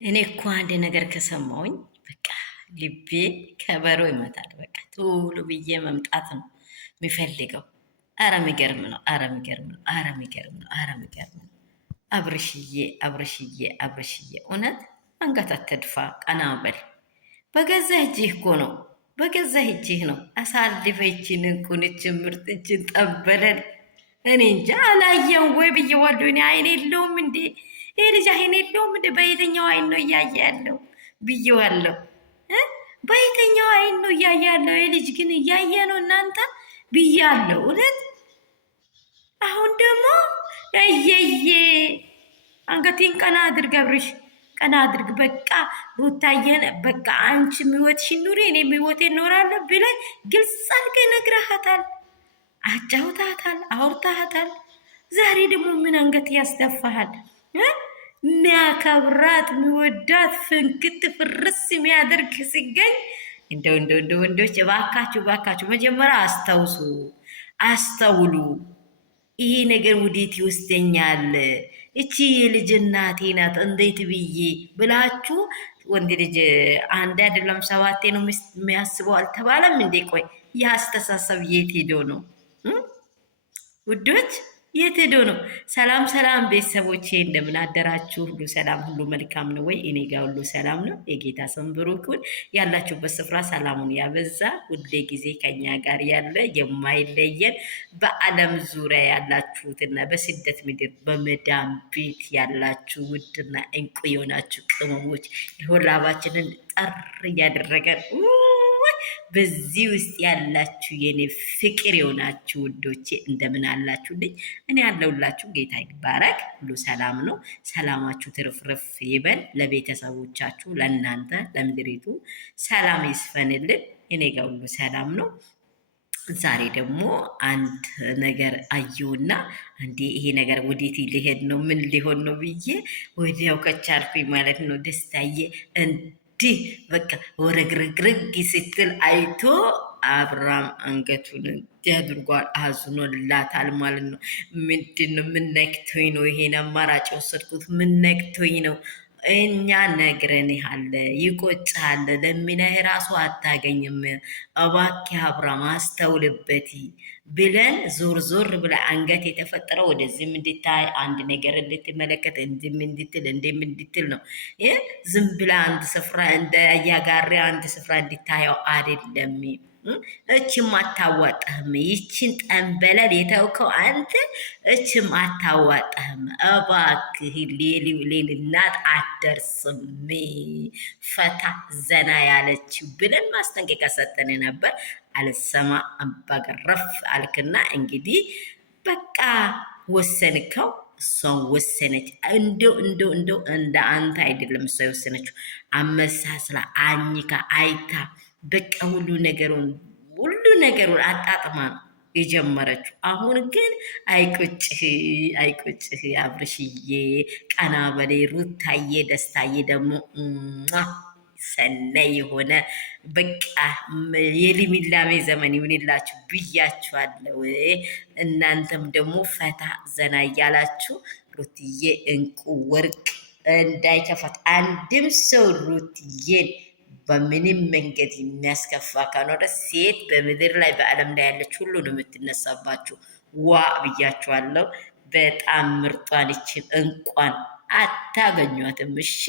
እኔ እኮ አንድ ነገር ከሰማሁኝ በቃ ልቤ ከበሮ ይመታል። በቃ ቶሎ ብዬ መምጣት ነው የሚፈልገው። አረ የሚገርም ነው። አረ የሚገርም ነው። አረ የሚገርም ነው። አረ የሚገርም ነው። አብርሽዬ አብርሽዬ አብርሽዬ እውነት አንገት አትድፋ፣ ቀና በል። በገዛ እጅህ እኮ ነው፣ በገዛ እጅህ ነው አሳልፈችን እንኩንችን ምርጥችን ጠበለን። እኔ እንጃ አላየም ወይ ብዬዋለሁ። እኔ አይን የለውም እንዴ ይሄ ልጅ? አይን የለውም እንዴ? በየትኛው አይን ነው እያየ ያለው ብዬዋለሁ። በየትኛው አይን ነው እያየ ያለው? ይሄ ልጅ ግን እያየ ነው እናንተ ብያለሁ። እውነት አሁን ደግሞ እየዬ አንገቴን ቀና አድርግ አብርሽ፣ ቀና አድርግ። በቃ ሩታየን በቃ አንቺ ህይወትሽን ኑሪ እኔ ህይወቴን እኖራለሁ ብለህ ግልጽ አድርገህ ነግረሃታል፣ አጫውታታል፣ አውርታሃታል። ዛሬ ደግሞ ምን አንገት ያስደፋሃል? የሚያከብራት የሚወዳት ፍንክት ፍርስ የሚያደርግ ሲገኝ እንደ ወንዶች እባካችሁ እባካችሁ መጀመሪያ አስታውሱ፣ አስተውሉ። ይሄ ነገር ወዴት ይወስደኛል? እቺ የልጅ እናቴ ናት እንዴት ብዬ ብላችሁ ወንድ ልጅ አንድ አይደለም ሰባቴ ነው የሚያስበው አልተባለም እንዴ? ቆይ የአስተሳሰብ የት ሄዶ ነው ውዶች? የት ሄዶ ነው? ሰላም ሰላም ቤተሰቦቼ እንደምን አደራችሁ? ሁሉ ሰላም፣ ሁሉ መልካም ነው ወይ? እኔ ጋር ሁሉ ሰላም ነው። የጌታ ስም ብሩክ ይሁን። ያላችሁበት ስፍራ ሰላሙን ያበዛ ሁሌ ጊዜ ከኛ ጋር ያለ የማይለየን በዓለም ዙሪያ ያላችሁትና በስደት ምድር በመዳም ቤት ያላችሁ ውድና እንቁ የሆናችሁ ቅመሞች የሆላባችንን ጠር እያደረገን በዚህ ውስጥ ያላችሁ የኔ ፍቅር የሆናችሁ ውዶቼ እንደምን አላችሁልኝ? እኔ ያለሁላችሁ ጌታ ይባረክ፣ ሁሉ ሰላም ነው። ሰላማችሁ ትርፍርፍ ይበል። ለቤተሰቦቻችሁ፣ ለእናንተ፣ ለምድሪቱ ሰላም ይስፈንልን። እኔ ጋር ሁሉ ሰላም ነው። ዛሬ ደግሞ አንድ ነገር አየሁና እንዴ ይሄ ነገር ወዴት ሊሄድ ነው? ምን ሊሆን ነው ብዬ ወዲያው ከቻልኩኝ ማለት ነው ደስታዬ እንዲህ በቃ ወረግረግረግ ስትል አይቶ አብራም አንገቱን እንዲህ አድርጓል፣ አዝኖላታል ማለት ነው። ምንድን ነው? ምን ነክቶኝ ነው ይሄን አማራጭ የወሰድኩት? ምን ነክቶኝ ነው? እኛ ነግረንሃል፣ ይቆጭሃል፣ ለሚነህ ራሱ አታገኝም። እባክህ አብራም አስተውልበት ብለን ዞር ዞር ብለ አንገት የተፈጠረው ወደዚህም እንድታይ አንድ ነገር እንድትመለከት እንድም እንድትል እንድም እንድትል ነው። ዝም ብለ አንድ ስፍራ እንደ አያጋሪ አንድ ስፍራ እንድታየው አይደለም። እችም አታዋጣህም። ይችን ጠንበለል የተውከው አንተ እችም አታዋጣህም። እባክህ ሌልናት አትደርስም። ፈታ ዘና ያለችው ብለን ማስጠንቀቂያ ሰጠን ነበር። አልሰማ አባገረፍ አልክና እንግዲህ በቃ ወሰንከው። እሷን ወሰነች። እንደው እንደ አንተ አይደለም እሷ የወሰነችው፣ አመሳስላ አኝካ አይታ በቃ ሁሉ ነገሩን አጣጥማ ነው የጀመረችው። አሁን ግን አይቆጭህ አይቆጭህ አብርሽዬ፣ ቀና በሌ ሩታዬ፣ ደስታዬ ደግሞ ሰናይ የሆነ በቃ የልምላሜ ዘመን ይሁንላችሁ ብያችኋለሁ። እናንተም ደግሞ ፈታ ዘና እያላችሁ ሩትዬ እንቁ ወርቅ እንዳይከፋት አንድም ሰው ሩትዬን በምንም መንገድ የሚያስከፋ ከኖረ ሴት በምድር ላይ በዓለም ላይ ያለች ሁሉ ነው የምትነሳባችሁ። ዋ ብያችኋለሁ። በጣም ምርጧን ይችን እንቋን አታገኟትም። እሺ